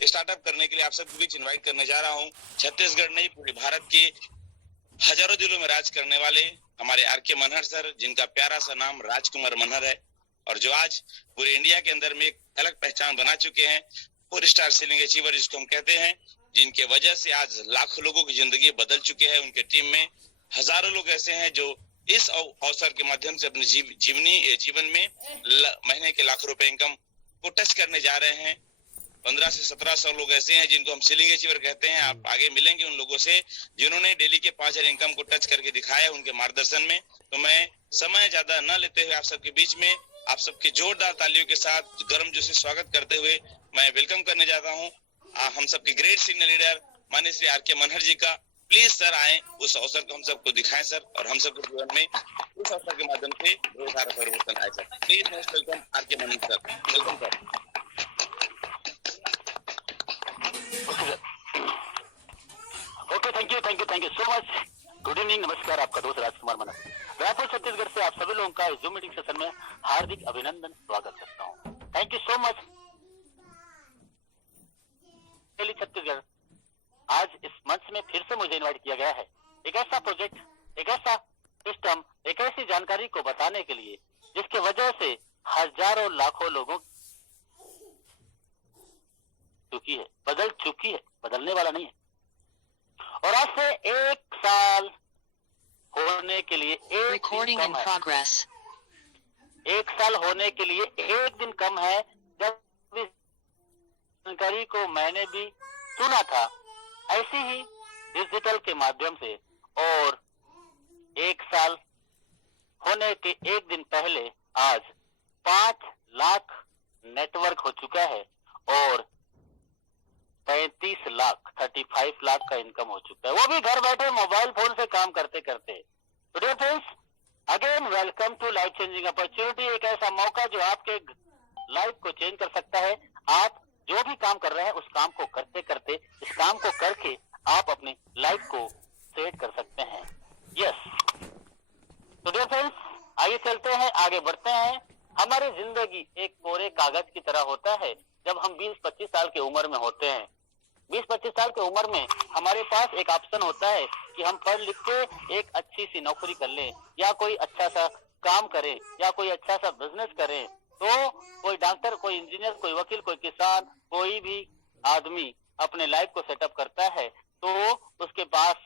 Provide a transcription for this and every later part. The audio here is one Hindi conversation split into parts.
स्टार्टअप करने के लिए आप सबके बीच इनवाइट करने जा रहा हूँ। छत्तीसगढ़ नहीं, पूरे भारत के हजारों दिलों में राज करने वाले हमारे आर.के. मनहर सर, जिनका प्यारा सा नाम राजकुमार मनहर है और जो आज पूरे इंडिया के अंदर में एक अलग पहचान बना चुके हैं। 4 स्टार सेलिंग अचीवर जिसको हम कहते हैं, जिनके वजह से आज लाखों लोगों की जिंदगी बदल चुके हैं। उनके टीम में हजारों लोग ऐसे हैं जो इस अवसर के माध्यम से अपने जीवन में महीने के लाखों रुपए इनकम को टच करने जा रहे हैं। 15 से 1700 लोग ऐसे हैं जिनको हम सेलिंग अचीवर कहते हैं। आप आगे मिलेंगे उन लोगों से जिन्होंने डेली के 5000 इनकम को टच करके दिखाया उनके मार्गदर्शन में। तो मैं समय ज्यादा न लेते हुए आप सबके बीच में आप सबके जोरदार तालियों के साथ गर्मजोशी स्वागत करते हुए मैं वेलकम करने जाता हूँ हम सबके ग्रेट सीनियर लीडर माननीय श्री आर.के. मनहर जी का। प्लीज सर आए, उस अवसर को हम सबको दिखाएं सर, और हम सबके जीवन में उस अवसर के माध्यम से बहुत सारा परिवर्तन आए sir. Please most welcome R K. Manhar sir, welcome sir. Okay, thank you so much. Good evening, नमस्कार। आपका दोस्त राजकुमार मनहर रायपुर छत्तीसगढ़ से आप सभी लोगों का इस जूम मीटिंग सेशन में हार्दिक अभिनंदन स्वागत करता हूँ। Thank you so much. Chhattisgarh आज इस मंच में फिर से मुझे इनवाइट किया गया है एक ऐसा प्रोजेक्ट, एक ऐसा सिस्टम, एक ऐसी जानकारी को बताने के लिए जिसके वजह से हजारों लाखों लोगों बदल चुकी है, बदलने वाला नहीं है। और आज से 1 साल होने के लिए एक साल होने के लिए एक दिन कम है जब जानकारी को मैंने भी सुना था ऐसे ही डिजिटल के माध्यम से। और 1 साल होने के एक दिन पहले आज 5 लाख नेटवर्क हो चुका है और 35 लाख का इनकम हो चुका है, वो भी घर बैठे मोबाइल फोन से काम करते करते। तो dear friends, again welcome to life changing opportunity. एक ऐसा मौका जो आपके लाइफ को चेंज कर सकता है। आप जो भी काम कर रहे हैं उस काम को करते करते, इस काम को करके आप अपनी लाइफ को सेट कर सकते हैं। यस, तो डियर फ्रेंड्स, आइए चलते हैं, आगे बढ़ते हैं। हमारी जिंदगी एक कोरे कागज की तरह होता है जब हम 20-25 साल की उम्र में होते हैं। 20-25 साल की उम्र में हमारे पास एक ऑप्शन होता है कि हम पढ़ लिख के एक अच्छी सी नौकरी कर लें या कोई अच्छा सा काम करें या कोई अच्छा सा बिजनेस करें। तो कोई डॉक्टर, कोई इंजीनियर, कोई वकील, कोई किसान, कोई भी आदमी अपने लाइफ को सेटअप करता है तो उसके पास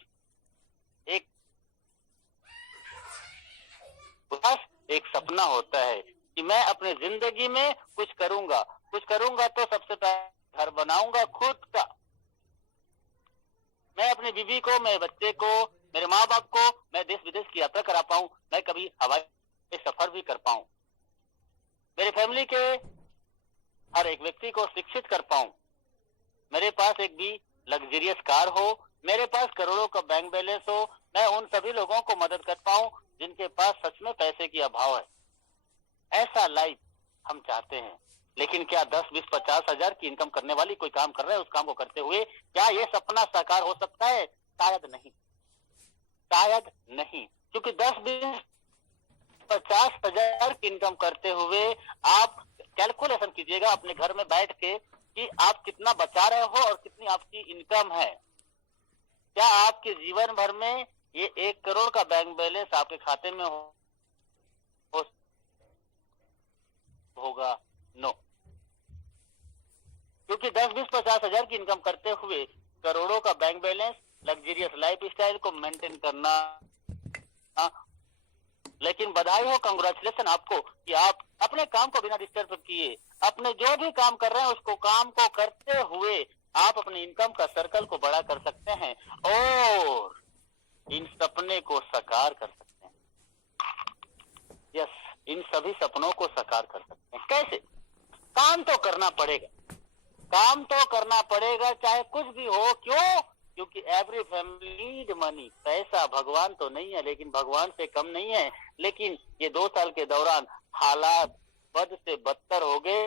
एक सपना होता है कि मैं अपने जिंदगी में कुछ करूंगा तो सबसे पहले घर बनाऊंगा खुद का। मैं अपनी बीवी को, मेरे बच्चे को, मेरे माँ बाप को मैं देश विदेश की यात्रा करा पाऊं, मैं कभी हवाई सफर भी कर पाऊं, मेरे फैमिली के हर एक व्यक्ति को शिक्षित कर पाऊं, मेरे पास एक भी लग्जरियस कार हो, मेरे पास करोड़ों का बैंक बैलेंस हो, मैं उन सभी लोगों को मदद कर पाऊं जिनके पास सच में पैसे की अभाव है। ऐसा लाइफ हम चाहते हैं। लेकिन क्या 10, 20, 50 हजार की इनकम करने वाली कोई काम कर रहा है, उस काम को करते हुए क्या ये सपना साकार हो सकता है? शायद नहीं, क्योंकि 10, 20, 50 हजार की इनकम करते हुए आप कैलकुलेशन कीजिएगा अपने घर में बैठ के कि आप कितना बचा रहे हो और कितनी आपकी इनकम है। क्या आपके जीवन भर में ये 1 करोड़ का बैंक बैलेंस आपके खाते में होगा? नो, क्योंकि 10, 20, 50 हजार की इनकम करते हुए करोड़ों का bank balance, luxurious life style को मेंटेन करना। लेकिन बधाई हो, कंग्रेचुलेशन आपको कि आप अपने काम को बिना डिस्टर्ब किए, अपने जो भी काम कर रहे हैं उसको काम को करते हुए आप अपनी इनकम का सर्कल को बड़ा कर सकते हैं और इन सपने को साकार कर सकते हैं। यस, इन सभी सपनों को साकार कर सकते हैं। कैसे? काम तो करना पड़ेगा, चाहे कुछ भी हो। क्यों? क्योंकि एवरी फैमिली नीड मनी। पैसा भगवान तो नहीं है, लेकिन भगवान से कम नहीं है। लेकिन ये 2 साल के दौरान हालात बद से बदतर हो गए।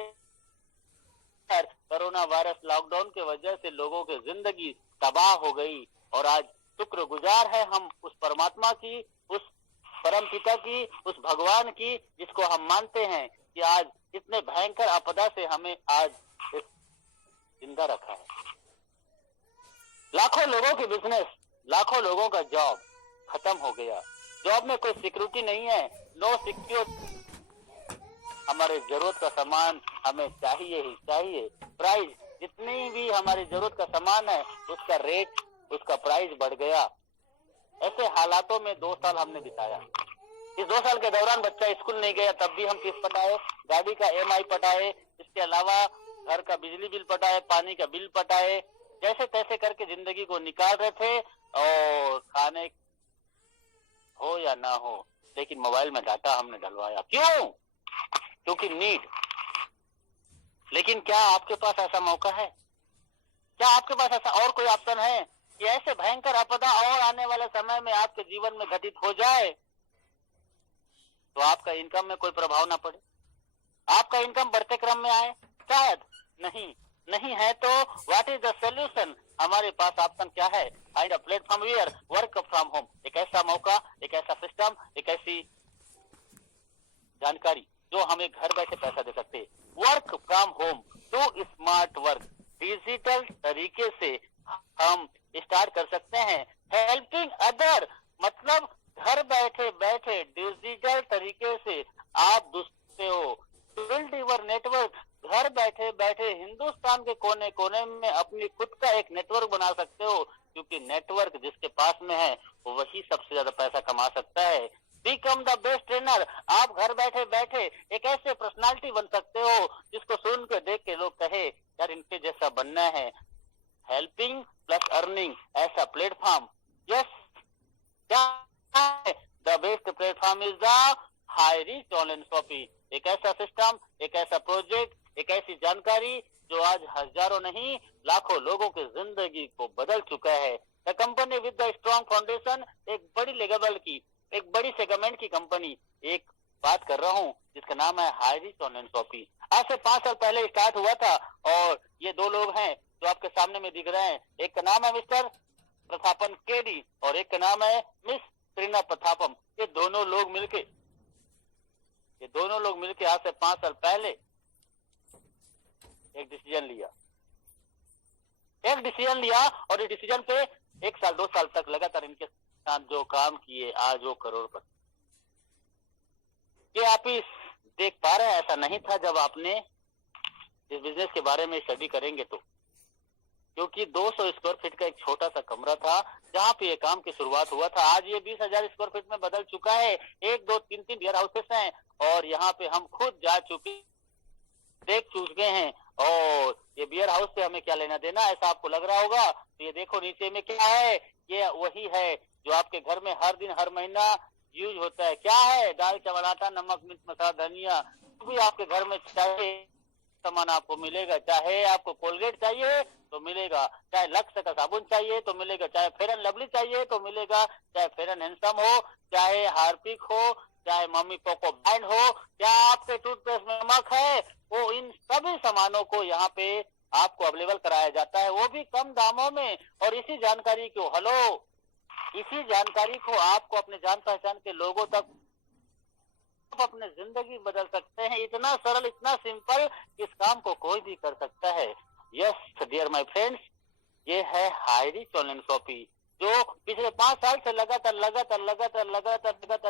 कोरोना वायरस लॉकडाउन के वजह से लोगों की जिंदगी तबाह हो गई और आज शुक्रगुजार है हम उस परमात्मा की, उस परमपिता की, उस भगवान की, जिसको हम मानते हैं कि आज इतने भयंकर आपदा से हमें आज जिंदा रखा है। लाखों लोगों की बिजनेस, लाखों लोगों का जॉब खत्म हो गया। जॉब में कोई सिक्योरिटी नहीं है, नो सिक्योर। हमारे जरूरत का सामान हमें चाहिए ही चाहिए। प्राइस, जितनी भी हमारी जरूरत का सामान है उसका रेट, उसका प्राइस बढ़ गया। ऐसे हालातों में 2 साल हमने बिताया। इस 2 साल के दौरान बच्चा स्कूल नहीं गया, तब भी हम किस्त पटाए, गाड़ी का EMI पटाए, इसके अलावा घर का बिजली बिल पटाए, पानी का बिल पटाए, जैसे तैसे करके जिंदगी को निकाल रहे थे। और खाने हो या ना हो, लेकिन मोबाइल में डाटा हमने डलवाया। क्यों? क्योंकि नीड। लेकिन क्या आपके पास ऐसा मौका है? क्या आपके पास ऐसा और कोई ऑप्शन है कि ऐसे भयंकर आपदा और आने वाले समय में आपके जीवन में घटित हो जाए तो आपका इनकम में कोई प्रभाव ना पड़े, आपका इनकम बढ़ते क्रम में आए? शायद नहीं है तो व्हाट इज द सोल्यूशन? हमारे पास ऑप्शन क्या है? Find a platform where work from home. एक ऐसा मौका, एक ऐसा सिस्टम, एक ऐसी जानकारी जो हमें घर बैठे पैसा दे सकते। Work from home, to smart work. Digital तरीके से हम स्टार्ट कर सकते हैं। हेल्पिंग अदर, मतलब घर बैठे बैठे डिजिटल तरीके से आप दूसरे हो। बिल्ड योर नेटवर्क, घर बैठे बैठे हिंदुस्तान के कोने कोने में अपनी खुद का एक नेटवर्क बना सकते हो, क्योंकि नेटवर्क जिसके पास में है वही सबसे ज्यादा पैसा कमा सकता है। बिकम द बेस्ट ट्रेनर, आप घर बैठे बैठे एक ऐसे पर्सनालिटी बन सकते हो जिसको सुन के देख के लोग कहे यार इनके जैसा बनना है। हेल्पिंग प्लस अर्निंग, ऐसा platform. Yes, the best platform is the high reach online shopping. एक ऐसा सिस्टम, एक ऐसा प्रोजेक्ट, एक ऐसी जानकारी जो आज हजारों नहीं लाखों लोगों की जिंदगी को बदल चुका है। The company with the strong foundation, एक बड़ी लेवल की, एक बड़ी सेगमेंट की कंपनी, एक बात कर रहा हूँ जिसका नाम है हाई रीच ऑनलाइन शॉपिंग। आज से 5 साल पहले स्टार्ट हुआ था और ये 2 लोग हैं जो आपके सामने में दिख रहे हैं। एक का नाम है मिस्टर प्रथापन केडी और एक का नाम है मिस त्रिना प्रथापम। ये दोनों लोग मिलके आज से 5 साल पहले एक डिसीजन लिया और इस डिसीजन पे 1 साल 2 साल तक लगातार इनके साथ जो काम किए, आज वो करोड़पति। ये आप इस देख पा रहे हैं, ऐसा नहीं था जब आपने इस बिजनेस के बारे में स्टडी करेंगे तो, क्योंकि 200 स्क्वायर फीट का एक छोटा सा कमरा था जहाँ पे ये काम की शुरुआत हुआ था। आज ये 20,000 स्क्वायर फीट में बदल चुका है। 1 2 3 3 वेयर हाउसेस हैं और यहाँ पे हम खुद देख चुके हैं। और ये बियर हाउस से हमें क्या लेना देना, ऐसा आपको लग रहा होगा। तो ये देखो नीचे में क्या है, ये वही है जो आपके घर में हर दिन हर महीना यूज होता है। क्या है? दाल चावल आटा नमक मिर्च मसाला धनिया, भी आपके घर में चाहिए सामान आपको मिलेगा। चाहे आपको कोलगेट चाहिए तो मिलेगा, चाहे लक्स का साबुन चाहिए तो मिलेगा, चाहे फेयर एंड लवली चाहिए तो मिलेगा, चाहे फेयर एंड हैंडसम हो, चाहे हार्पिक हो, चाहे मम्मी पोको बैंड हो, क्या आपके टूथपेस्ट में नमक है, वो इन सभी सामानों को यहाँ पे आपको अवेलेबल कराया जाता है, वो भी कम दामों में। और इसी जानकारी को आपको अपने जान पहचान के लोगों तक आप अपने जिंदगी बदल सकते हैं। इतना सरल, इतना सिंपल, इस काम को कोई भी कर सकता है। यस डियर माय फ्रेंड्स, ये है हाई रीच ऑनलाइन शॉपिंग जो पिछले 5 साल से लगातार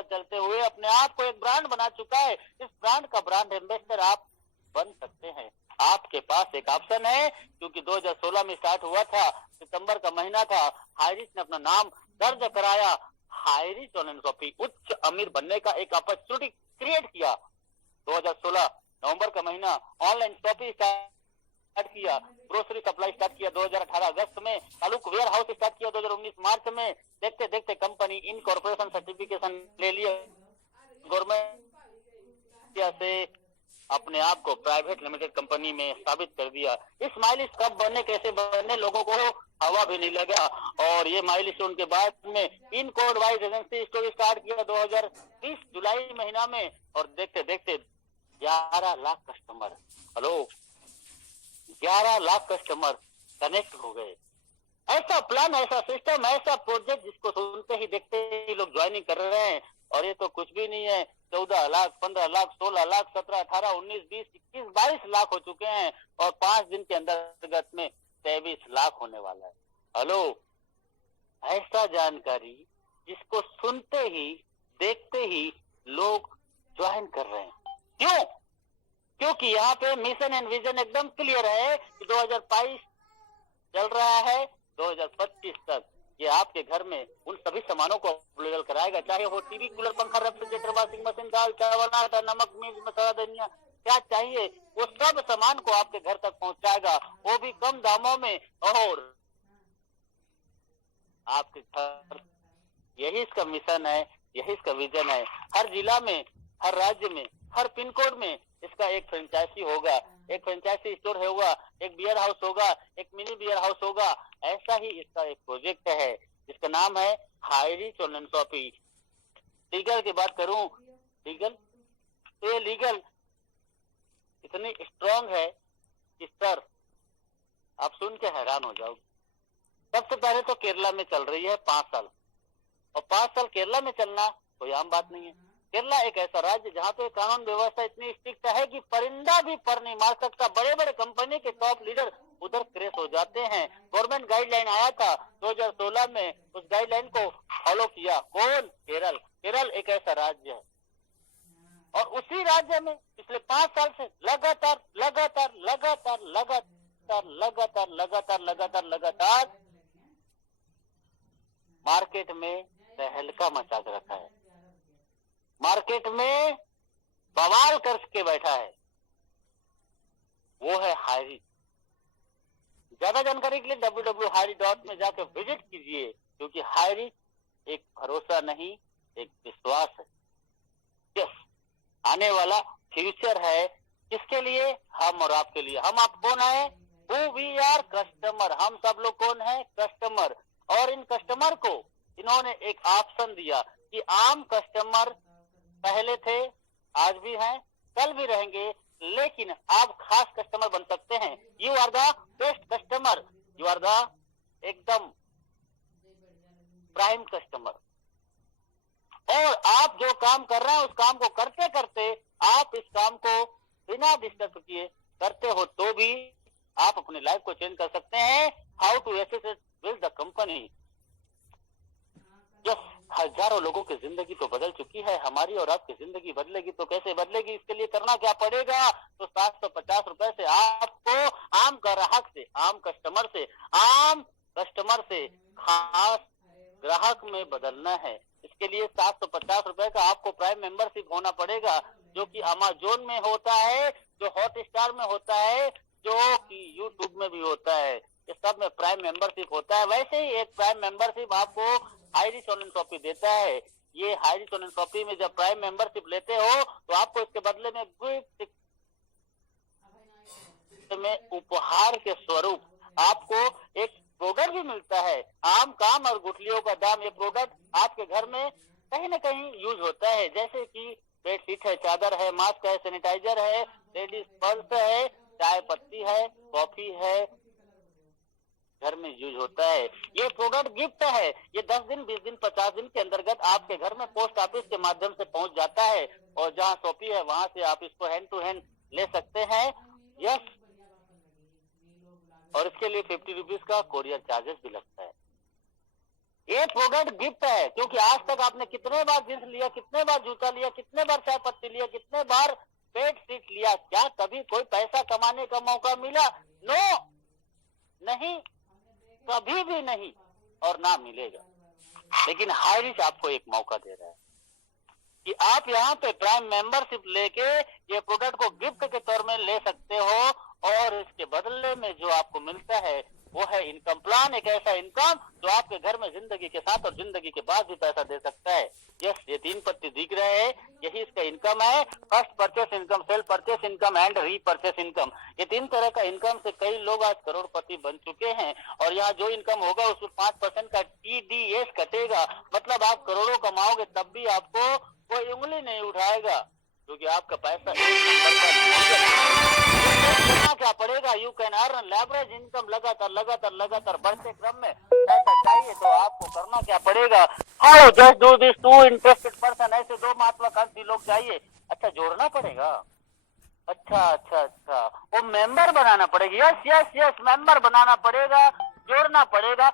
चलते हुए अपने आप को एक ब्रांड बना चुका है। इस ब्रांड का ब्रांड एम्बेसडर आप बन सकते हैं। आपके पास एक ऑप्शन है, क्योंकि 2016 में स्टार्ट हुआ था, सितंबर का महीना था, हाई रीच ने अपना नाम दर्ज कराया। हाई रीच ऑनलाइन शॉपिंग उच्च अमीर बनने का एक अपॉर्चुनिटी क्रिएट किया। 2016 नवंबर का महीना ऑनलाइन शॉपिंग स्टार्ट किया, ग्रोसरी सप्लाई स्टार्ट किया 2018 अगस्त में, तालुक वेयर हाउस स्टार्ट किया 2019 मार्च में। देखते देखते कंपनी इनकॉर्पोरेशन सर्टिफिकेशन ले लिया गवर्नमेंट से, अपने आप को प्राइवेट लिमिटेड कंपनी में साबित कर दिया। इस माइलस्टोन कब बने, कैसे बने, लोगों को हवा भी नहीं लगा। और ये माइलस्टोन के बाद में in code wise agency store start किया 2020 जुलाई महीना में, और देखते देखते 11 lakh customer, 11 lakh customer connect हो गए। ऐसा प्लान, ऐसा सिस्टम, ऐसा प्रोजेक्ट जिसको सुनते ही देखते ही लोग ज्वाइनिंग कर रहे हैं। और ये तो कुछ भी नहीं है, 14 लाख, 15 लाख, 16 लाख, 17, 18, 19, 20, 21, 22 लाख हो चुके हैं और 5 दिन के अंतर्गत में 23 लाख होने वाला है। हेलो, ऐसा जानकारी जिसको सुनते ही देखते ही लोग ज्वाइन कर रहे हैं। क्यों? क्योंकि यहाँ पे मिशन एंड विजन एकदम क्लियर है कि 2022 चल रहा है, 2025 तक ये आपके घर में उन सभी सामानों को अवेलेबल कराएगा, चाहे वो टीवी, कूलर, पंखा, रेफ्रिजरेटर, वॉशिंग मशीन, दाल, चावल, आटा, नमक, मिर्च, मसाला, धनिया, क्या चाहिए वो सब सामान को आपके घर तक पहुंचाएगा, वो भी कम दामों में और आपके घर। यही इसका मिशन है, यही इसका विजन है। हर जिला में, हर राज्य में, हर पिन कोड में इसका एक फ्रेंचाइजी होगा, एक फ्रेंचाइजी स्टोर होगा, एक बियर हाउस होगा, एक मिनी बियर हाउस होगा। ऐसा ही इसका एक प्रोजेक्ट है जिसका नाम है high reach online shopping. Legal की बात करूं, लीगल तो ये लीगल इतनी स्ट्रांग है कि सर आप सुन के हैरान हो जाओगे। सबसे पहले तो केरला में चल रही है 5 साल, और 5 साल केरला में चलना कोई आम बात नहीं है। केरला एक ऐसा राज्य जहाँ पे कानून व्यवस्था इतनी स्ट्रिक्ट है कि परिंदा भी पर नहीं मार सकता। बड़े बड़े कंपनी के टॉप लीडर उधर क्रेश हो जाते हैं। गवर्नमेंट गाइडलाइन आया था 2016 में, उस गाइडलाइन को फॉलो किया कौन? केरल। केरल एक ऐसा राज्य है और उसी राज्य में पिछले 5 साल से लगातार लगातार लगातार लगातार लगातार लगातार लगातार लगातार मार्केट में तहलका मचा के रखा है, मार्केट में बवाल करके बैठा है। वो है हाई रीच। ज्यादा जानकारी के लिए www.highreach में जाकर विजिट कीजिए, क्योंकि हाई रीच एक भरोसा नहीं, एक विश्वास है। यस, आने वाला फ्यूचर है। किसके लिए? हम और आपके लिए। हम आप कौन है? Who we are, customer. हम सब लोग कौन है? कस्टमर। और इन कस्टमर को इन्होंने एक ऑप्शन दिया कि आम कस्टमर पहले थे, आज भी हैं, कल भी रहेंगे, लेकिन आप खास कस्टमर बन सकते हैं। You are the best customer, you are the एकदम प्राइम कस्टमर। और आप जो काम कर रहे हैं उस काम को करते करते आप इस काम को बिना डिस्टर्ब किए करते हो तो भी आप अपनी लाइफ को चेंज कर सकते हैं। How to associate with the company. Yes, हजारों लोगों की जिंदगी तो बदल चुकी है, हमारी और आपकी जिंदगी बदलेगी तो कैसे बदलेगी? इसके लिए करना क्या पड़ेगा? तो 750 रुपए से आपको आम ग्राहक से, आम कस्टमर से, आम कस्टमर से खास ग्राहक में बदलना है। इसके लिए 750 रुपए का आपको प्राइम मेंबरशिप होना पड़ेगा, जो कि अमेज़न में होता है, जो हॉटस्टार में होता है, जो कि यूट्यूब में भी होता है। इस सब में प्राइम मेंबरशिप होता है। वैसे ही एक प्राइम मेंबरशिप आपको हाई रीच ऑनलाइन शॉपिंग देता है। ये हाई रीच ऑनलाइन शॉपिंग में जब प्राइम मेंबरशिप लेते हो तो आपको इसके बदले में गिफ्ट में उपहार के स्वरूप आपको एक प्रोडक्ट भी मिलता है। आम, काम और गुठलियों का दाम। ये प्रोडक्ट आपके घर में कहीं ना कहीं यूज होता है, जैसे कि बेडशीट है, चादर है, मास्क है, सैनिटाइजर है, लेडीज पर्स है, चाय पत्ती है, कॉफी है, घर में यूज होता है। ये प्रोडक्ट गिफ्ट है। ये 10 दिन, 20 दिन, 50 दिन के अंतर्गत आपके घर में पोस्ट ऑफिस के माध्यम से पहुंच जाता है और जहां शॉपी है वहां से आप इसको हैंड टू हैंड ले सकते हैं। यस, और इसके लिए 50 रुपीज का कोरियर चार्जेस भी लगता है। ये प्रोडक्ट गिफ्ट है, क्योंकि आज तक आपने कितने बार जींस लिया, कितने बार जूता लिया, कितने बार चाय पत्ती लिया, कितने बार बेड शीट लिया, क्या कभी कोई पैसा कमाने का मौका मिला? नो, नहीं, कभी भी नहीं और ना मिलेगा। लेकिन हाई रीच आपको एक मौका दे रहा है कि आप यहाँ पे प्राइम मेंबरशिप लेके ये प्रोडक्ट को गिफ्ट के तौर में ले सकते हो और इसके बदले में जो आपको मिलता है वो है इनकम प्लान। एक ऐसा इनकम जो आपके घर में जिंदगी के साथ और जिंदगी के बाद भी पैसा दे सकता है। यस, ये 3 पत्ती दिख रहे हैं, यही इसका इनकम है। First purchase income, sale purchase income and repurchase income. ये 3 तरह का इनकम से कई लोग आज करोड़पति बन चुके हैं। और यहाँ जो इनकम होगा उसमें 5% का TDS कटेगा। मतलब आप करोड़ों कमाओगे तब भी आपको कोई उंगली नहीं उठाएगा, क्योंकि आपका पैसा एक नंबर पर करना क्या पड़ेगा, you can earn leverage income लगातार बढ़ते क्रम में ऐसा चाहिए तो आपको करना क्या पड़ेगा, how just do this to interested person, ऐसे दो महत्वाकांक्षी लोग चाहिए। अच्छा जोड़ना पड़ेगा, अच्छा वो मेंबर बनाना पड़ेगा, यस मेंबर बनाना पड़ेगा, जोड़ना पड़ेगा।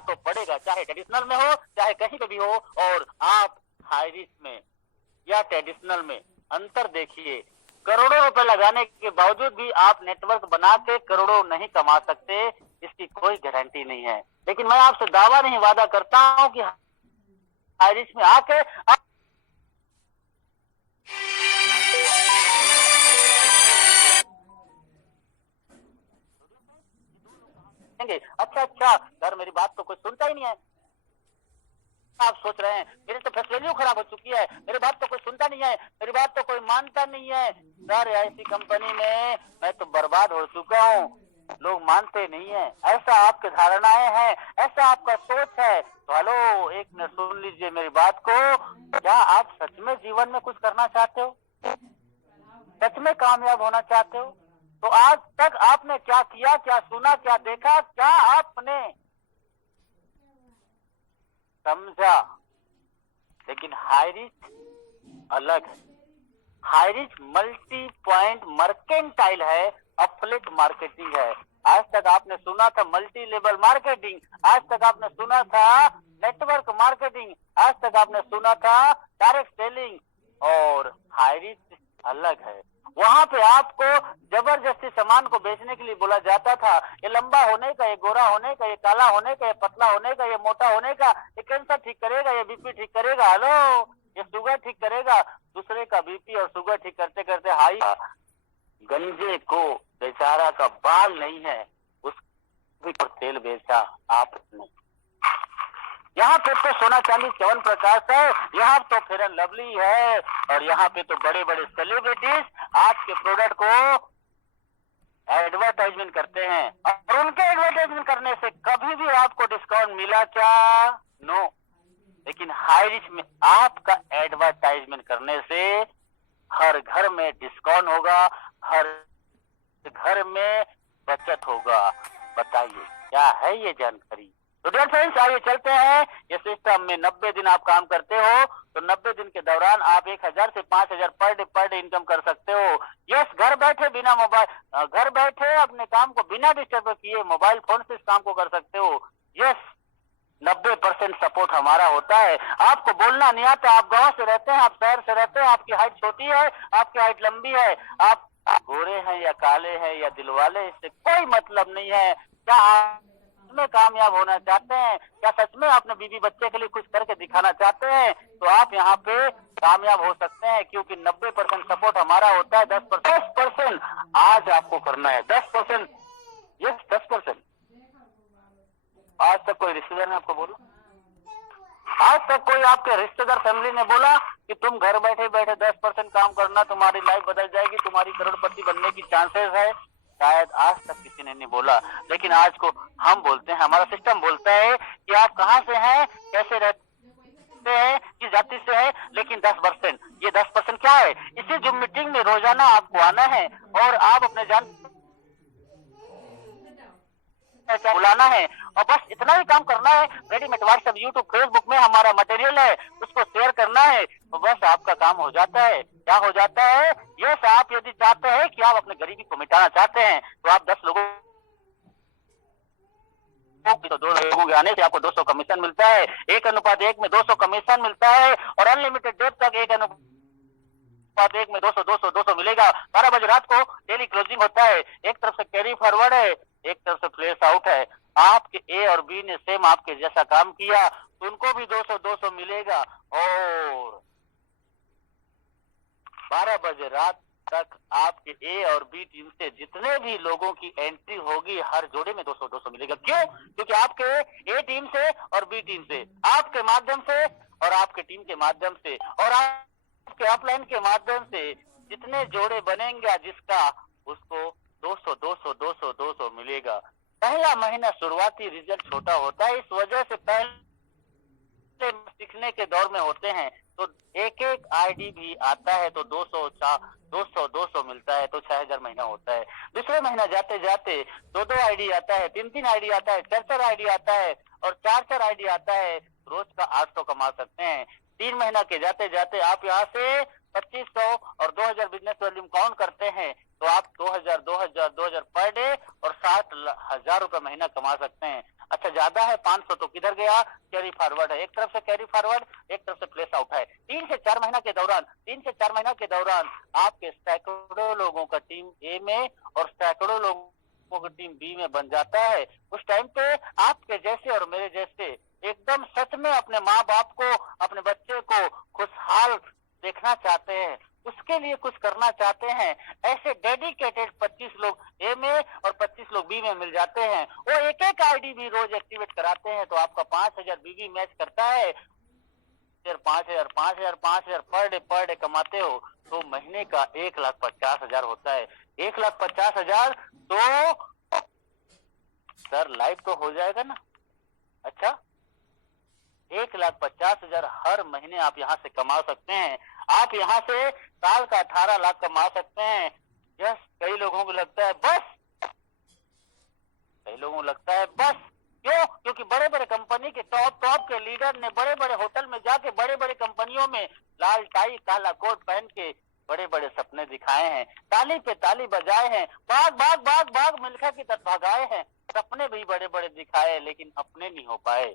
तो पड़ेगा, चाहे ट्रेडिशनल में हो चाहे कहीं पे भी हो। और आप हाई रिस्क में या ट्रेडिशनल में अंतर देखिए, करोड़ों रुपए लगाने के बावजूद भी आप नेटवर्क बना के करोड़ों नहीं कमा सकते, इसकी कोई गारंटी नहीं है। लेकिन मैं आपसे दावा नहीं वादा करता हूं कि हाई रिस्क में आके आप अच्छा सर मेरी बात तो कोई सुनता ही नहीं है, आप सोच रहे हैं मेरी तो फेस वैल्यू खराब हो चुकी है, मेरी बात तो कोई सुनता नहीं है, मेरी बात तो कोई मानता नहीं है। सर ऐसी कंपनी में मैं तो बर्बाद हो चुका हूँ, लोग मानते नहीं है, ऐसा आपकी धारणाएं हैं, ऐसा आपका सोच है। तो हेलो एक मिनट सुन लीजिए मेरी बात को, क्या आप सच में जीवन में कुछ करना चाहते हो, सच में कामयाब होना चाहते हो? तो आज तक आपने क्या किया, क्या सुना, क्या देखा, क्या आपने समझा? लेकिन हाई रिस्क अलग है, high risk multi point mercantile है, अफिलिएट मार्केटिंग है। आज तक आपने सुना था मल्टी लेवल मार्केटिंग, आज तक आपने सुना था नेटवर्क मार्केटिंग, आज तक आपने सुना था डायरेक्ट सेलिंग। और हाई रिस्क अलग है, वहां पे आपको जबरदस्ती सामान को बेचने के लिए बोला जाता था, ये लंबा होने का, ये गोरा होने का, ये काला होने का, ये पतला होने का, ये मोटा होने का, ये कैंसर ठीक करेगा, ये बीपी ठीक करेगा, हेलो ये शुगर ठीक करेगा। दूसरे का बीपी और शुगर ठीक करते करते हाई गंजे को बेचारा का बाल नहीं है, उसको तेल बेचा आपने। यहाँ पे तो सोना चांदी च्यवन प्रकाश है, यहाँ तो फेयर एंड लवली है, और यहाँ पे तो बड़े बड़े सेलिब्रिटीज आपके प्रोडक्ट को एडवर्टाइजमेंट करते हैं, और उनके एडवर्टाइजमेंट करने से कभी भी आपको डिस्काउंट मिला क्या? नो। लेकिन हाई रिस्क में आपका एडवर्टाइजमेंट करने से हर घर में डिस्काउंट होगा, हर घर में बचत होगा। बताइए क्या है ये जानकारी? तो डियर फ्रेंड्स आइए चलते हैं, ये सिस्टम में 90 दिन आप काम करते हो तो 90 दिन के दौरान आप 1000 से 5000 पर डे इनकम कर सकते हो। यस, घर बैठे बिना मोबाइल, घर बैठे अपने काम को बिना डिस्टर्ब किए मोबाइल फोन से इस काम को कर सकते हो। यस, 90% सपोर्ट हमारा होता है। आपको बोलना नहीं आता, आप गांव से रहते हैं, आप शहर से रहते हैं, आपकी हाइट छोटी है, आपकी हाइट लंबी है, आप गोरे हैं या काले हैं या दिल वाले, इससे कोई मतलब नहीं है। क्या आप में कामयाब होना चाहते हैं, क्या सच में अपने बीवी बच्चे के लिए कुछ करके दिखाना चाहते हैं, तो आप यहाँ पे कामयाब हो सकते हैं, क्योंकि 90% सपोर्ट हमारा होता है। 10% आज आपको करना है, 10%, यस 10%। आज तक कोई रिश्तेदार ने आपको बोला, आज तक कोई आपके रिश्तेदार फैमिली ने बोला कि तुम घर बैठे बैठे 10% काम करना, तुम्हारी लाइफ बदल जाएगी, तुम्हारी करोड़पति बनने की चांसेस है? शायद आज तक किसी ने नहीं बोला, लेकिन आज को हम बोलते हैं, हमारा सिस्टम बोलता है कि आप कहाँ से हैं, कैसे रहते हैं, किस जाति से है। लेकिन 10%, ये 10% क्या है? इसी जो मीटिंग में रोजाना आपको आना है और आप अपने जान बुलाना है, और बस इतना ही काम करना है। रेडीमेड व्हाट्सएप, यूट्यूब, फेसबुक में हमारा मटेरियल है, उसको शेयर करना है, तो बस आपका काम हो जाता है। क्या हो जाता है? यस, आप यदि चाहते हैं कि आप अपने गरीबी को मिटाना चाहते हैं, तो आप 10 लोगों तो 2 लोगों के आने से आपको 200 कमीशन मिलता है, 1:1 में 200 कमीशन मिलता है, और अनलिमिटेड डेट तक 1:1 में 200 मिलेगा। 12 बजे रात को डेली क्लोजिंग होता है, एक तरफ से कैरी फॉरवर्ड है, एक तरफ से फ्लैश आउट है। आपके ए और बी ने सेम आपके जैसा काम किया तो उनको भी 200 मिलेगा, और 12 बजे रात तक आपके ए और बी टीम से जितने भी लोगों की एंट्री होगी हर जोड़े में 200 मिलेगा। क्यों? क्योंकि आपके ए टीम से और बी टीम से, आपके माध्यम से और आपके टीम के माध्यम से और आपके अपलाइन के माध्यम से जितने जोड़े बनेंगे जिसका उसको 200 200 200 200 मिलेगा। पहला महीना शुरुआती रिजल्ट छोटा होता है, इस वजह से पहले सीखने के दौर में होते हैं तो एक एक आईडी भी आता है तो 200 मिलता है तो 6000 महीना होता है। दूसरे महीना जाते जाते दो दो आईडी आता है, तीन तीन आईडी आता है, चार चार आईडी आता है और चार चार आईडी आता है, रोज का 800 कमा सकते हैं। 3 महीना के जाते जाते आप यहाँ से 2500 और 2000 बिजनेस वॉल्यूम काउंट करते हैं तो आप 2000 पर डे और 60,000 रुपए महीना कमा सकते हैं। अच्छा ज्यादा है 500 तो किधर गया, कैरी फॉरवर्ड है, एक तरफ से कैरी फॉरवर्ड एक तरफ से प्लेस आउट है। 3 से 4 महीना के दौरान आपके सैकड़ों लोगों का टीम ए में और सैकड़ों लोगों का टीम बी में बन जाता है। उस टाइम पे आपके जैसे और मेरे जैसे एकदम सच में अपने माँ बाप को, अपने बच्चे को खुशहाल देखना चाहते हैं, उसके लिए कुछ करना चाहते हैं, ऐसे डेडिकेटेड 25 लोग ए में और 25 लोग बी में मिल जाते हैं। वो एक एक आईडी भी रोज एक्टिवेट कराते हैं तो आपका 5000 बीबी मैच करता है। 5,000 पर डे कमाते हो तो महीने का 1,50,000 होता है। 1,50,000 तो सर लाइफ तो हो जाएगा ना। अच्छा 1,50,000 हर महीने आप यहाँ से कमा सकते हैं। आप यहाँ से साल का 18 लाख कमा सकते हैं। यस, कई लोगों को लगता है बस, क्यों? क्योंकि बड़े बड़े कंपनी के टॉप के लीडर ने बड़े बड़े होटल में जाके बड़े बड़े कंपनियों में लाल टाई काला कोट पहन के बड़े बड़े सपने दिखाए हैं, ताली पे ताली बजाए हैं, भाग मिल्खा की तरफ भगाए हैं, सपने भी बड़े बड़े दिखाए लेकिन अपने नहीं हो पाए।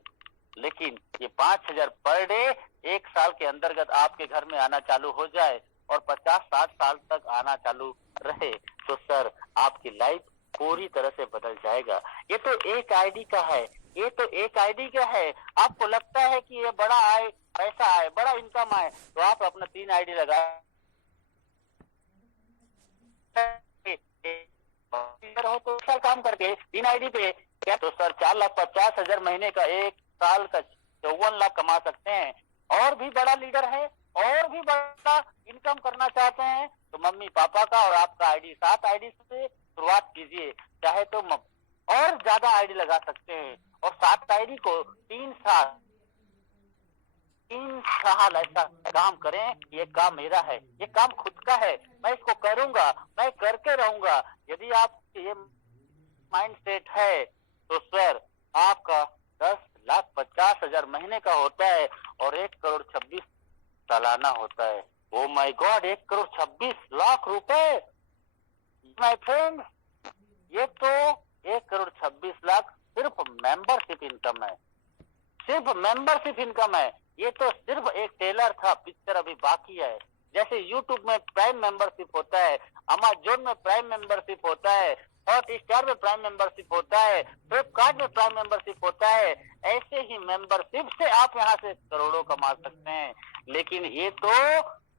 लेकिन ये 5,000 पर डे एक साल के अंतर्गत आपके घर में आना चालू हो जाए और 50-60 साल तक आना चालू रहे तो सर आपकी लाइफ पूरी तरह से बदल जाएगा। ये तो एक आईडी का है, आपको लगता है कि ये बड़ा आए, पैसा आए, बड़ा इनकम आए तो आप अपना 3 आईडी लगा हो तो साल काम करके 3 आईडी पे क्या तो सर 4,50,000 महीने का एक साल का 54 लाख कमा सकते हैं। और भी बड़ा लीडर है और भी बड़ा इनकम करना चाहते हैं तो मम्मी पापा का और आपका आईडी 7 आईडी से शुरुआत कीजिए, चाहे तो और ज्यादा आईडी लगा सकते हैं और 7 आईडी को 3 साल ऐसा काम करें। ये काम मेरा है, ये काम खुद का है, मैं इसको करूंगा, मैं करके रहूंगा। यदि आप ये माइंड सेट है तो सर आपका 10,50,000 महीने का होता है और 1,26,00,000 सालाना होता है। ओ माय गॉड, 1,26,00,000 रुपए माय फ्रेंड, ये तो 1,26,00,000 सिर्फ मेंबरशिप इनकम है। ये तो सिर्फ एक टेलर था, पिक्चर अभी बाकी है। जैसे यूट्यूब में प्राइम मेंबरशिप होता है, अमेजोन में प्राइम मेंबरशिप होता है, हॉटस्टार में प्राइम मेंबरशिप होता है, फ्लिपकार्ट में प्राइम मेंबरशिप होता है। ऐसे ही मेंबरशिप से आप यहाँ से करोड़ों कमा सकते हैं। लेकिन ये तो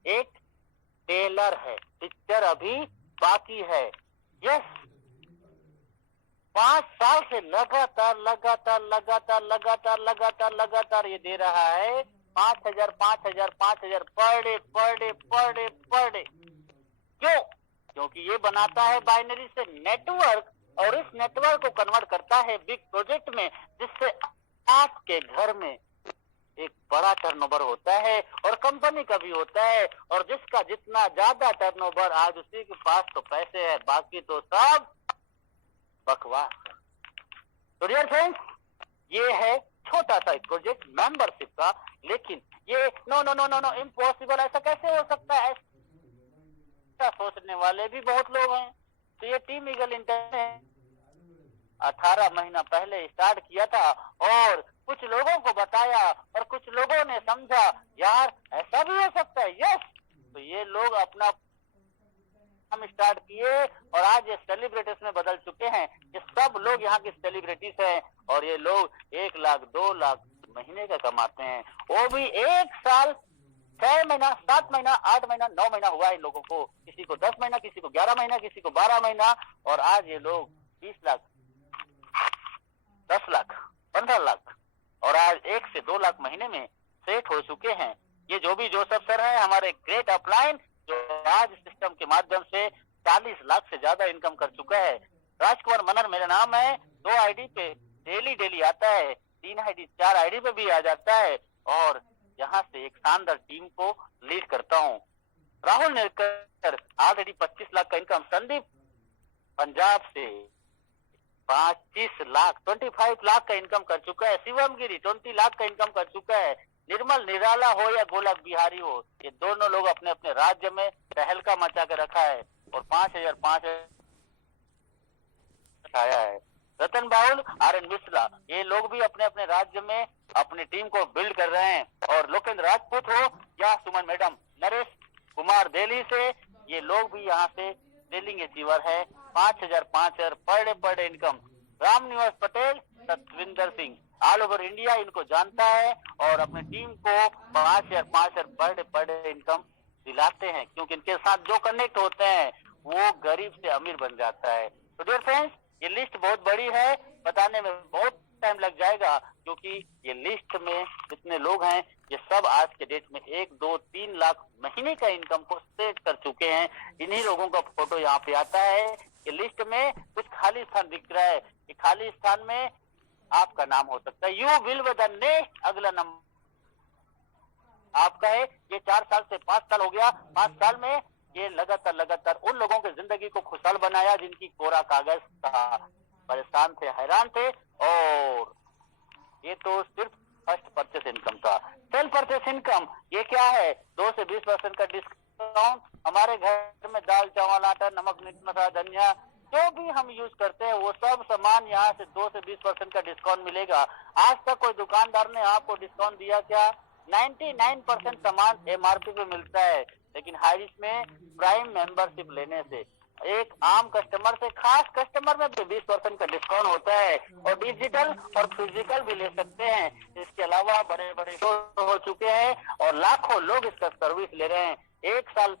एक टेलर है, पिक्चर अभी बाकी है। यस, 5 साल से लगातार ये दे रहा है 5,000 पर डे। क्यों? क्योंकि ये बनाता है बाइनरी से नेटवर्क और इस नेटवर्क को कन्वर्ट करता है बिग प्रोजेक्ट में, जिससे आपके घर में एक बड़ा टर्नओवर होता है और कंपनी का भी होता है। और जिसका जितना ज्यादा टर्नओवर आज उसी के पास तो पैसे है, बाकी तो सब बकवास। तो डियर फ्रेंड्स, ये है छोटा सा प्रोजेक्ट मेंबरशिप का, लेकिन ये नो इम्पॉसिबल, ऐसा कैसे हो सकता है? ऐसा सोचने वाले भी बहुत लोग हैं। तो ये टीम ईगल इंटरनेट 18 महीना पहले स्टार्ट किया था और कुछ लोगों को बताया और कुछ लोगों ने समझा यार ऐसा भी हो सकता है। यस, तो ये लोग अपना हम स्टार्ट किए और आज ये सेलिब्रिटीज में बदल चुके हैं। ये सब लोग यहाँ की सेलिब्रिटीज हैं और ये लोग 1 लाख 2 लाख महीने का कमाते हैं, वो भी 1 साल 6 महीना 7 महीना 8 महीना 9 महीना हुआ है लोगों को, किसी को 10 महीना, किसी को 11 महीना, किसी को 12 महीना। और आज ये लोग 20 लाख 10 लाख 15 लाख और आज 1 से 2 लाख महीने में सेट हो चुके हैं। ये जो भी जोसेफ सर है हमारे ग्रेट अपलाइन, जो आज सिस्टम के माध्यम से 40 लाख से ज्यादा इनकम कर चुका है। राजकुमार मनहर मेरा नाम है। 2 आईडी पे डेली आता है, 3 आईडी 4 आईडी पे भी आ जाता है और यहाँ से एक शानदार टीम को लीड करता हूँ। राहुल नेरकर ऑलरेडी 25 लाख का इनकम, संदीप पंजाब से 25 लाख 25 लाख का इनकम कर चुका है, शिवम गिरी 20 लाख का इनकम कर चुका है, निर्मल निराला हो या गोलक बिहारी हो, ये दोनों लोग अपने अपने राज्य में तहलका मचा के रखा है और 5,000 आया है। रतन बाउल, आर एन मिश्रा, ये लोग भी अपने अपने राज्य में अपनी टीम को बिल्ड कर रहे हैं। और लोकेंद्र राजपूत हो या सुमन मैडम, नरेश कुमार दिल्ली से, ये लोग भी यहाँ से सेलिंग अचीवर है। 5,000 per day income. Ramniwas Patel, Satwinder Singh, all over India इनको जानता है और अपनी टीम को 5,000 पर डे इनकम दिलाते हैं, क्योंकि इनके साथ जो कनेक्ट होते हैं वो गरीब से अमीर बन जाता है। तो डियर फ्रेंड्स, ये लिस्ट बहुत बड़ी है, बताने में बहुत टाइम लग जाएगा, क्योंकि ये लिस्ट में जितने लोग हैं ये सब आज के डेट में 1, 2, 3 लाख महीने का इनकम को सेट कर चुके हैं। इन्हीं लोगों का फोटो यहाँ पे आता है। ये लिस्ट में कुछ खाली स्थान दिख रहा है, ये खाली स्थान में आपका नाम हो सकता है। You will be the next, अगला नंबर आपका है। ये 4 साल से 5 साल हो गया। 5 साल में ये लगातार उन लोगों की जिंदगी को खुशहाल बनाया जिनकी कोरा कागज था, परेशान थे, हैरान थे। और ये तो सिर्फ फर्स्ट परचेस इनकम था। सेल परचेस इनकम ये क्या है? 2 से 20% का डिस्काउंट। हमारे घर में दाल चावल आटा नमक मिर्च मसाला धनिया जो भी हम यूज करते हैं वो सब सामान यहाँ से 2 से 20% का डिस्काउंट मिलेगा। आज तक कोई दुकानदार ने आपको डिस्काउंट दिया क्या? 99% सामान एमआरपी पे मिलता है, लेकिन हाइरिस में प्राइम मेंबरशिप लेने से एक आम कस्टमर से खास कस्टमर में भी 20% का डिस्काउंट होता है और डिजिटल और फिजिकल भी ले सकते हैं। इसके अलावा बड़े बड़े शो हो चुके हैं और लाखों लोग इसका सर्विस ले रहे हैं। 1 साल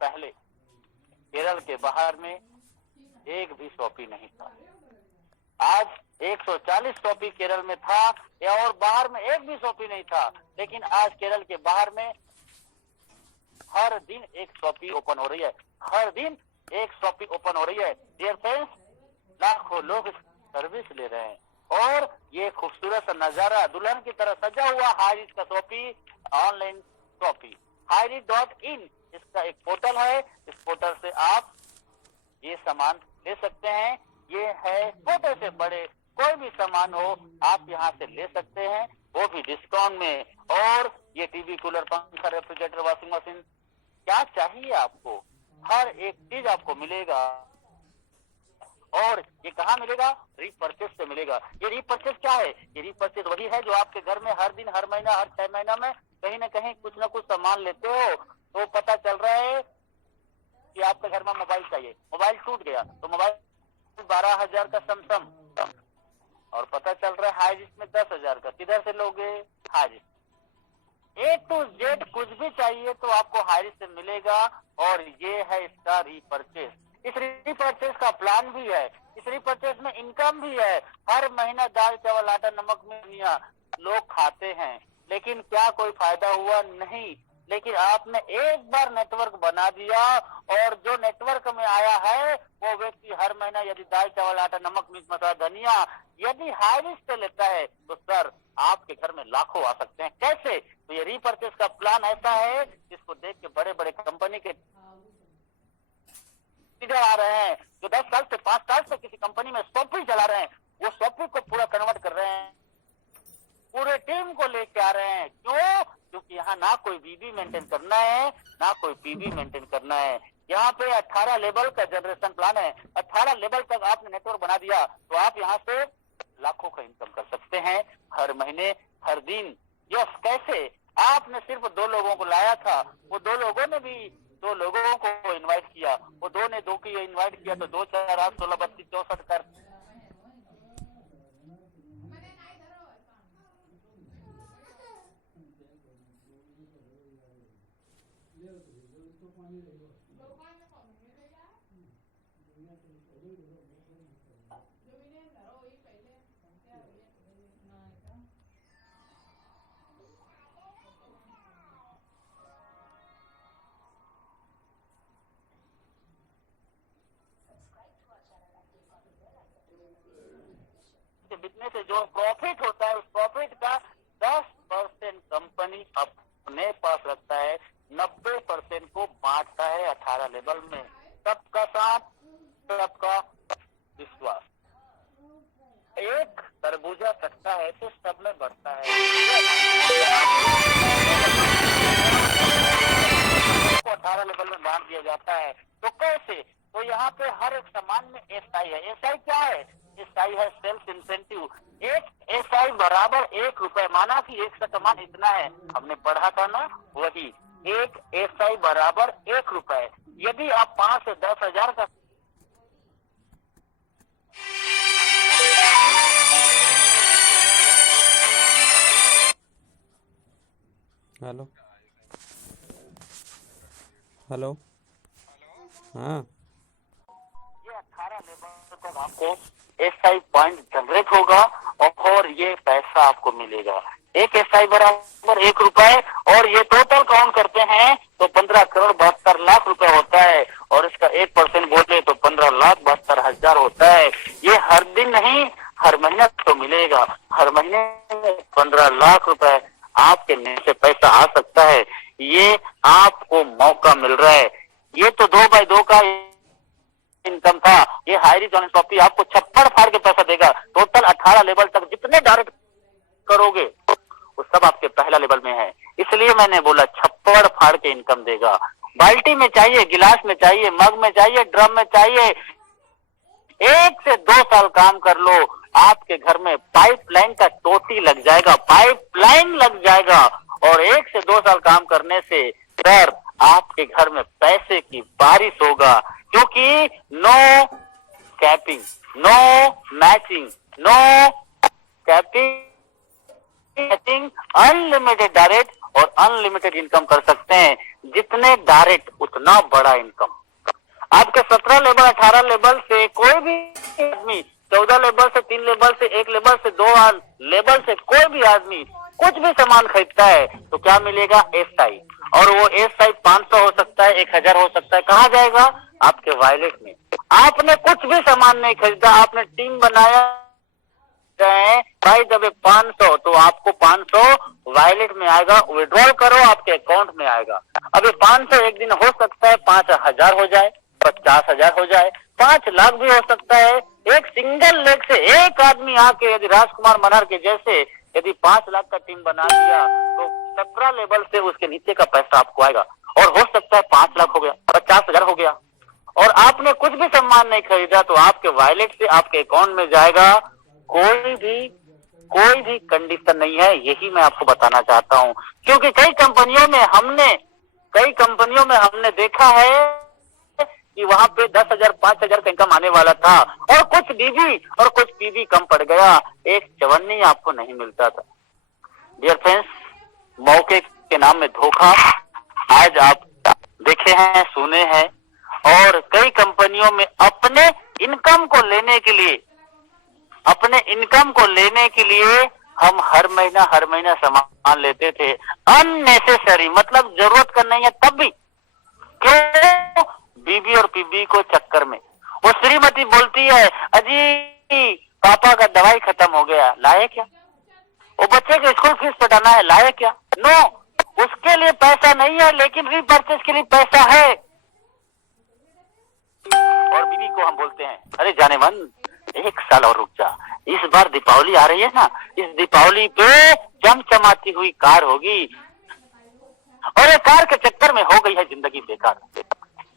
पहले केरल के बाहर में एक भी शॉपी नहीं था, आज 140 शॉपी केरल में था और बाहर में एक भी शॉपी नहीं था। लेकिन आज केरल के बाहर में हर दिन एक शॉपी ओपन हो रही है, हर दिन एक शॉपी ओपन हो रही है। डियर फ्रेंड्स, लाखों लोग सर्विस ले रहे हैं और ये खूबसूरत सा नजारा दुल्हन की तरह सजा हुआ हाइरिस का शॉपी, ऑनलाइन शॉपी हाइरिस.in, इसका एक पोर्टल है। इस पोर्टल से आप ये सामान ले सकते हैं। ये है छोटे से बड़े कोई भी सामान हो आप यहाँ से ले सकते हैं, वो भी डिस्काउंट में। और ये टीवी, कूलर, पंखा, रेफ्रिजरेटर, वॉशिंग मशीन, क्या चाहिए आपको, हर एक चीज आपको मिलेगा। और ये कहाँ मिलेगा? रीपरचेस से मिलेगा। ये रीपरचेस क्या है? ये रीपरचेस वही है जो आपके घर में हर दिन, हर महीना, हर 6 महीना में कहीं ना कहीं कुछ ना कुछ सामान लेते हो, तो पता चल रहा है कि आपके घर में मोबाइल चाहिए, मोबाइल टूट गया तो मोबाइल 12,000 का सैमसंग, और पता चल रहा है हाइरिस में 10,000 का, किधर से लोगे? हाइरिस। A to Z कुछ भी चाहिए तो आपको हाइरिस से मिलेगा। और ये है इसका रीपरचेस। इस रीपरचेस का प्लान भी है, इस रीपरचेस में इनकम भी है। हर महीना दाल चावल आटा नमक मिर्चियां लोग खाते हैं, लेकिन क्या कोई फायदा हुआ? नहीं। लेकिन आपने एक बार नेटवर्क बना दिया और जो नेटवर्क में आया है वो व्यक्ति हर महीना यदि दाल चावल आटा नमक मिर्च मसाला धनिया यदि हाइरिस से लेता है तो सर आपके घर में लाखों आ सकते हैं। कैसे? तो ये रीपरचेस का प्लान ऐसा है जिसको देख के बड़े बड़े कंपनी के आ रहे हैं, जो 10 साल से 5 साल से किसी कंपनी में सॉफ्टवेयर चला रहे हैं, वो सॉफ्टवेयर को पूरा कन्वर्ट कर रहे हैं, पूरे टीम को लेके आ रहे हैं। क्यों? क्योंकि यहाँ ना कोई बीबी मेंटेन करना है, ना कोई पीबी मेंटेन करना है। यहाँ पे 18 लेवल का जनरेशन प्लान है। 18 लेवल तक आपने नेटवर्क बना दिया तो आप यहाँ से लाखों का इनकम कर सकते हैं, हर महीने, हर दिन। यस, कैसे? आपने सिर्फ 2 लोगों को लाया था, वो 2 लोगों ने भी 2 लोगों को इन्वाइट किया, वो 2 ने 2 की इन्वाइट किया तो 2 4 8 16 32 64 कर के बिकने से जो प्रॉफिट होता है उस प्रॉफिट का 10% कंपनी अपने पास रखता है, 90% को बांटता है 18 लेवल में। सबका साथ, सबका विश्वास। एक तरबूजा कटता है तो सब में बढ़ता है। 18 लेवल में बांट दिया जाता है। तो कैसे? तो यहाँ पे हर एक सामान में एसआई है। एसआई क्या है? एसआई है सेल्फ इंसेंटिव। एक एसआई बराबर 1 रुपए। माना कि एक का सामान इतना है, हमने पढ़ा था ना, वही एक एसआई बराबर 1 रुपए। यदि आप 5 से 10 हजार का हेलो हेलो हाँ, ये 18 लेवल तक आपको एसआई पॉइंट जनरेट होगा और ये पैसा आपको मिलेगा। एक एसआई बराबर 1 रुपए और ये टोटल काउंट करते हैं तो 15 करोड़ 72 लाख रुपए होता है और इसका 1% बोले तो 15 लाख 72 हजार होता है। ये हर दिन नहीं, हर महीने तो मिलेगा। हर महीने 15 लाख रुपए आपके नीचे से पैसा आ सकता है। ये आपको मौका मिल रहा है। ये तो 2x2 का इनकम था। ये हाईरिस्क ऑन कॉपी आपको छप्पड़ फाड़ के पैसा देगा। टोटल 18 लेवल तक जितने डायरेक्ट करोगे वो सब आपके पहला लेवल में है। इसलिए मैंने बोला छप्पड़ फाड़ के इनकम देगा। बाल्टी में चाहिए, गिलास में चाहिए, मग में चाहिए, ड्रम में चाहिए। 1 से 2 साल काम कर लो, आपके घर में पाइपलाइन का टोटी लग जाएगा, पाइपलाइन लग जाएगा। और 1 से 2 साल काम करने से सर आपके घर में पैसे की बारिश होगा। क्योंकि no capping, no matching, no capping, unlimited direct और अनलिमिटेड इनकम कर सकते हैं। जितने डायरेक्ट उतना बड़ा इनकम। आपके 17 लेवल 18 लेवल से कोई भी आदमी, 14 लेवल से 3 लेवल से 1 लेवल से 2 लेवल से कोई भी आदमी कुछ भी सामान खरीदता है तो क्या मिलेगा? एसआई। और वो एसआई 500 हो सकता है, 1000 हो सकता है। कहाँ जाएगा? आपके वॉलेट में। आपने कुछ भी सामान नहीं खरीदा, आपने टीम बनाया भाई जब 500 तो आपको 500 वॉलेट में आएगा। विड्रॉल करो आपके अकाउंट में आएगा। अब 500 एक दिन हो सकता है 5000 हो जाए, 50,000 हो जाए, 5 लाख भी हो सकता है। एक सिंगल लेग से एक आदमी आके यदि राजकुमार मनहर के जैसे यदि 5 लाख का टीम बना दिया तो 17 लेवल से उसके नीचे का पैसा आपको आएगा। और हो सकता है 5 लाख हो गया, 50,000 हो गया। और आपने कुछ भी सामान नहीं खरीदा तो आपके वॉलेट से आपके अकाउंट में जाएगा। कोई भी कंडीशन नहीं है। यही मैं आपको बताना चाहता हूँ। क्योंकि कई कंपनियों में हमने देखा है कि वहां पे 10,000 5,000 का इनकम आने वाला था और कुछ बीबी और कुछ पीबी कम पड़ गया, एक चवन्नी आपको नहीं मिलता था। डियर फ्रेंड्स, मौके के नाम में धोखा आज आप देखे हैं, सुने हैं। और कई कंपनियों में अपने इनकम को लेने के लिए हम हर महीना सामान लेते थे। अननेसेसरी, मतलब जरूरत का नहीं है तब भी। क्यों? बीबी और पीबी को चक्कर में। वो श्रीमती बोलती है अजी पापा का दवाई खत्म हो गया, लाए क्या? वो बच्चे के स्कूल फीस पटाना है, लाए क्या? नो, उसके लिए पैसा नहीं है लेकिन रीपरचेज के लिए पैसा है। और बीबी को हम बोलते हैं अरे जाने मन 1 साल और रुक जा, इस बार दीपावली आ रही है ना, इस दीपावली पे चमचमाती हुई कार होगी। और ये कार के चक्कर में हो गई है जिंदगी बेकार।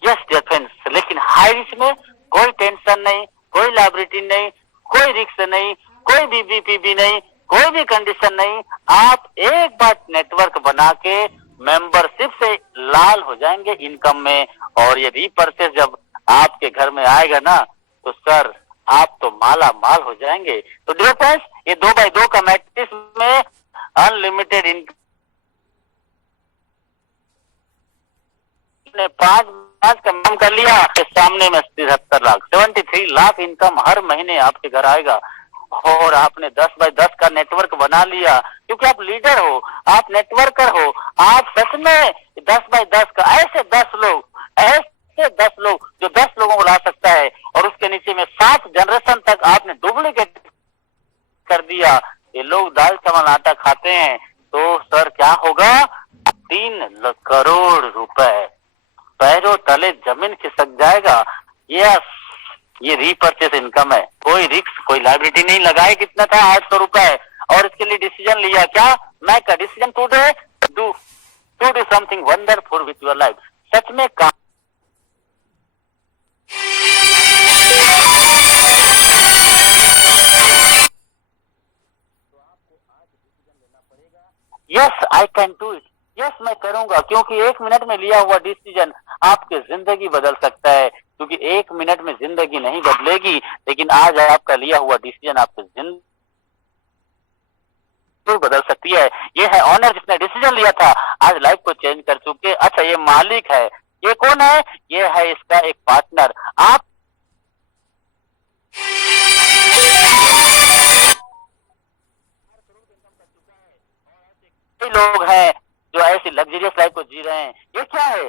यस डियर फ्रेंड्स, लेकिन हाई रिस्क में कोई टेंशन नहीं, कोई लायबिलिटी नहीं, कोई रिस्क नहीं, कोई बीबी पीबी नहीं, कोई भी कंडीशन नहीं। आप एक बार नेटवर्क बना के मेंबरशिप से लाल हो जाएंगे इनकम में। और ये रीपरचेज जब आपके घर में आएगा ना तो सर आप तो माला माल हो जाएंगे। तो डियर फ्रेंड्स, ये 2x2 का मैट्रिक्स में अनलिमिटेड इनकम ने 5 का काम कर लिया तो सामने में 73 लाख 73 लाख इनकम हर महीने आपके घर आएगा। और आपने 10x10 का नेटवर्क बना लिया क्योंकि आप लीडर हो, आप नेटवर्कर हो। आप सच में 10x10 का ऐसे 10 लोग जो 10 लोगों को ला सकता है। और उसके नीचे में 7 जनरेशन तक आपने डुप्लीकेट कर दिया। ये लोग दाल चावल आटा खाते हैं तो सर क्या होगा, 3 करोड़ रुपए पैरों तले जमीन खिसक जाएगा। यस, ये रीपर्चेस इनकम है, कोई रिस्क कोई लाइबिलिटी नहीं लगाए। कितना था, 800 रुपए, और इसके लिए डिसीजन लिया क्या, मैं का decision today do something wonderful with your life. सच में काम yes I can do it, yes मैं करूंगा, क्योंकि 1 मिनट में लिया हुआ डिसीजन आपकी जिंदगी बदल सकता है। क्योंकि 1 मिनट में जिंदगी नहीं बदलेगी, लेकिन आज आपका लिया हुआ डिसीजन आपकी जिंदगी बदल सकती है। ये है ऑनर जिसने डिसीजन लिया था, आज लाइफ को चेंज कर चुके। अच्छा, ये मालिक है, ये कौन है, ये है इसका एक पार्टनर। आप लोग हैं जो ऐसी लग्जरियस लाइफ को जी रहे हैं। ये क्या है,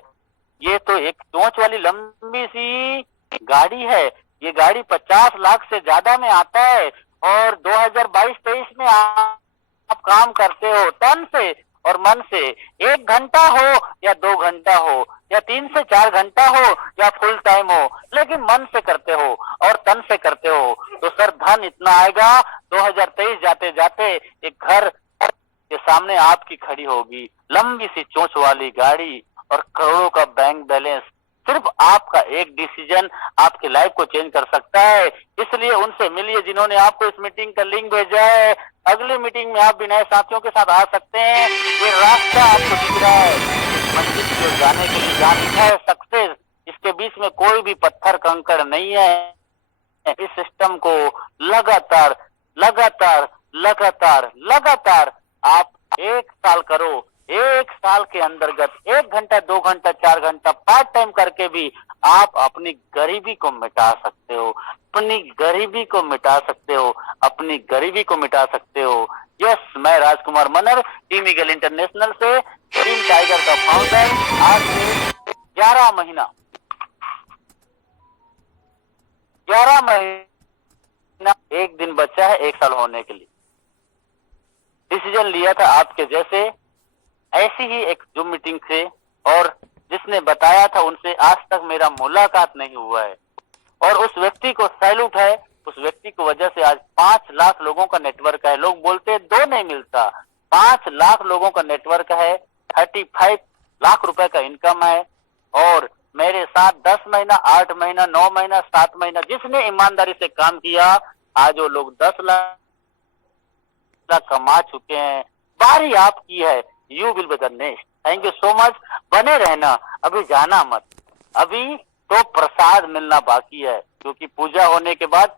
ये तो एक चोंच वाली लंबी सी गाड़ी है। ये गाड़ी 50 लाख से ज्यादा में आता है, और 2022-23 में आप काम करते हो तन से और मन से। 1 घंटा हो या 2 घंटा हो या 3 से 4 घंटा हो या फुल टाइम हो, लेकिन मन से करते हो और तन से करते हो, तो सर धन इतना आएगा 2023 जाते जाते एक घर के सामने आपकी खड़ी होगी, लंबी सी चोंच वाली गाड़ी और करोड़ों का बैंक बैलेंस। सिर्फ आपका एक डिसीजन आपकी लाइफ को चेंज कर सकता है। इसलिए उनसे मिलिए जिन्होंने आपको इस मीटिंग का लिंक भेजा है। अगली मीटिंग में आप भी नए साथियों के साथ आ सकते हैं। ये रास्ता आपको दिख रहा है, इस मंजिल को जाने के लिए, जहाँ लिखा है सक्सेस, इसके बीच में कोई भी पत्थर कंकड़ नहीं है। इस सिस्टम को लगातार लगातार लगातार लगातार आप 1 साल करो। 1 साल के अंतर्गत 1 घंटा 2 घंटा 4 घंटा पार्ट टाइम करके भी आप अपनी गरीबी को मिटा सकते हो, अपनी गरीबी को मिटा सकते हो, अपनी गरीबी को मिटा सकते हो। यस, मैं राजकुमार मनहर, टीम ईगल इंटरनेशनल से, टीम टाइगर का फाउंडर। आज से 11 महीना 1 दिन बचा है 1 साल होने के लिए। डिसीजन लिया था आपके जैसे, ऐसी ही एक जूम मीटिंग से, और जिसने बताया था उनसे आज तक मेरा मुलाकात नहीं हुआ है। और उस व्यक्ति को सैल्यूट है, उस व्यक्ति की वजह से आज 5 लाख लोगों का नेटवर्क है। लोग बोलते हैं 2 नहीं मिलता, 5 लाख लोगों का नेटवर्क है, 35 लाख रुपए का इनकम है। और मेरे साथ 10 महीना 8 महीना 9 महीना 7 महीना जिसने ईमानदारी से काम किया, आज वो लोग 10 लाख कमा चुके हैं। बारी आपकी है, you will be the next. Thank you so much, बने रहना, अभी जाना मत, अभी तो प्रसाद मिलना बाकी है, क्योंकि पूजा होने के बाद